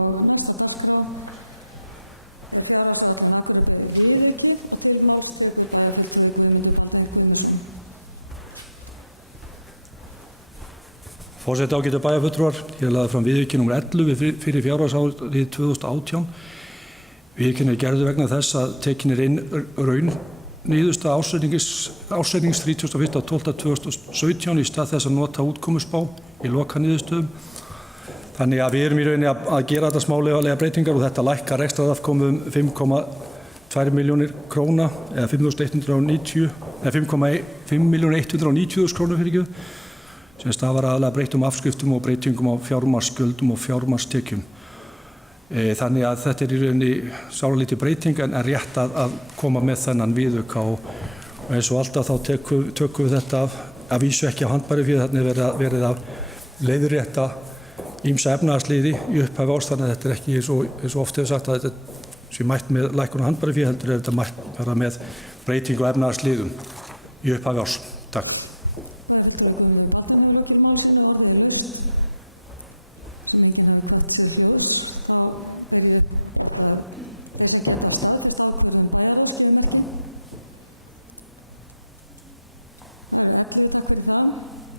og næsta dagskrá fjárhagslega matvæli viðauki og til málstöðu bæði til Forseti, ágætu bæjarfulltrúar, ég lagði fram viðauki nr. 11 fyrir fjárhagsárið 2018. Viðaukinn er gerður vegna þess að tekin inn raunniðurstaða ársreiknings 31.12.2017 í stað þess að nota útkomuspá í lokaniðurstöðum. Þannig að við erum í rauninni að gera þetta smálega breytingar og þetta lækkar rekstrarafkomu 5,2 milljónir króna eða 5.190.000 krónur fyrir sem stafar aðalega breyttum afskriftum og breytingum á fjármagnsgjöldum og fjármagnstekjum. Þannig að þetta er í rauninni sáralítið breyting en rétt að koma með þennan viðauka og eins og alltaf þá tökum við þetta að vísu ekki á handbæri fyrir þannig verið að leiðrétta ýmsa efnahagsliði í upphafi árs, þannig að þetta er ekki eins og oft hefur sagt að þetta sé mætt með lækkun á handbæri fyrir heldur þetta mætt bara með breytingu á efnahagsliðum í upphafi árs. Takk. Það